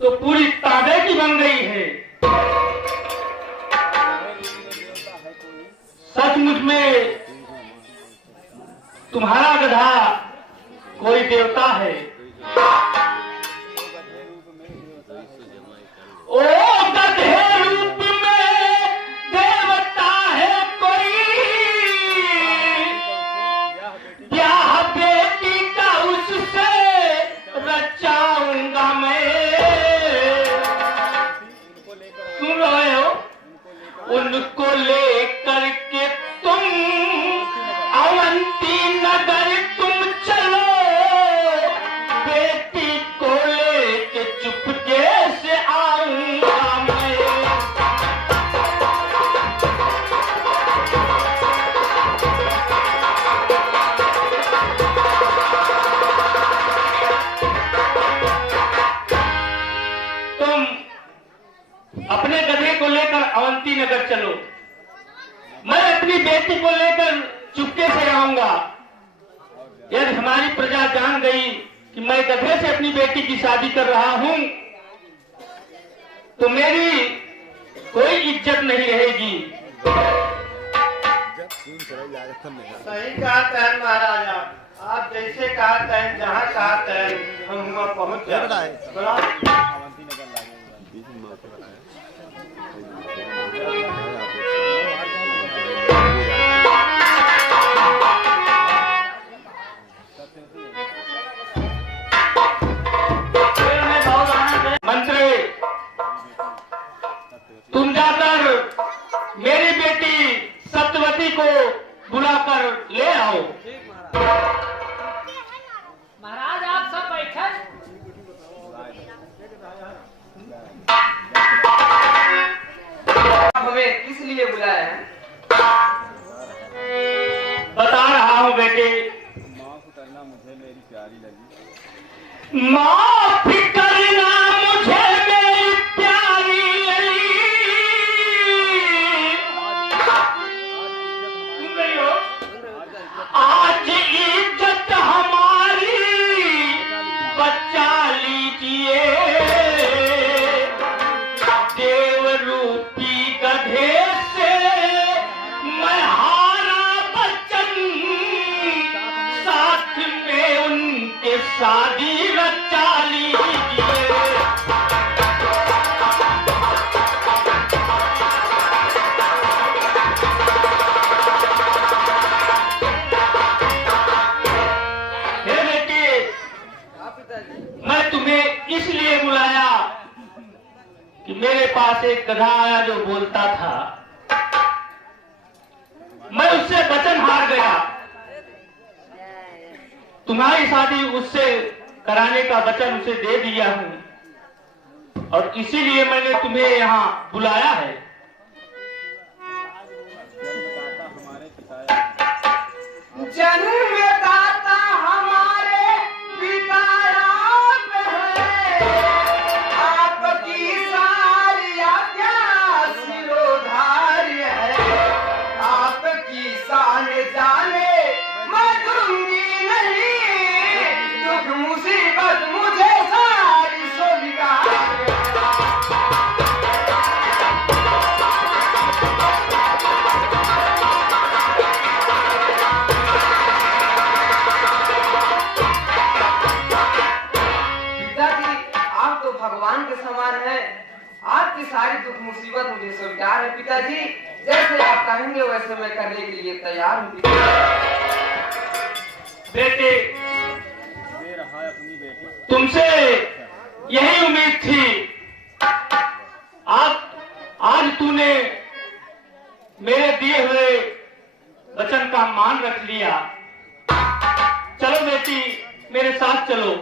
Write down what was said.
तो पूरी ताबे की बन गई है। सचमुच में तुम्हारा गधा कोई देवता है। ओ गधे रूप में देवता है कोई, ब्याह बेटी का उससे रचाऊंगा मैं। सुन रहे हो? उनको लेकर के तुम अवंती नगर तुम चलो, बेटी को लेके चुपके से आऊंगा मैं। तुम अपने गधे को लेकर अवंती नगर चलो, मैं अपनी बेटी को लेकर चुपके से आऊंगा। यदि हमारी प्रजा जान गई कि मैं गधे से अपनी बेटी की शादी कर रहा हूं, तो मेरी कोई इज्जत नहीं रहेगी। सही कहा तैन महाराजा, आप जैसे कहा तैन, जहाँ कहा तैन, हम वहाँ पहुँच जाए। मंत्री, तुम जाकर मेरी बेटी सत्यवती को बुलाकर ले आओ। महाराज आप सब बैठे। हमें किस लिए बुलाया है? बता रहा हूँ बेटे। माफ करना, मुझे मेरी प्यारी लगी। माफ करना मुझे मेरी प्यारी लगी। सुन रही हो? आज इज्जत हमारी बचा लीजिए, देव रूपी गधे से मैं हारा बचन, साथ में उनके शादी रचा लीजिए। हे बेटे, मैं तुम्हें इसलिए बुलाया कि मेरे पास एक गधा आया जो बोलता था। मैं उससे वचन हार गया। तुम्हारी शादी उससे कराने का वचन उसे दे दिया हूं, और इसीलिए मैंने तुम्हें यहाँ बुलाया है। जन्मदाता हमारे पिता आप हैं, आपकी सारी आज्ञा सिरोधार्य है। आपकी शान जाने मैं दूंगी नहीं, दुख मुसीबत मुझे सारी स्वीकार है। भगवान के समान है, आपकी सारी दुख मुसीबत मुझे स्वीकार है पिताजी। जैसे आप कहेंगे वैसे मैं करने के लिए तैयार हूँ। बेटे, दे रहा है अपनी बेटी। तुमसे यही उम्मीद थी। आज तूने मेरे दिए हुए वचन का मान रख लिया। चलो बेटी, मेरे साथ चलो।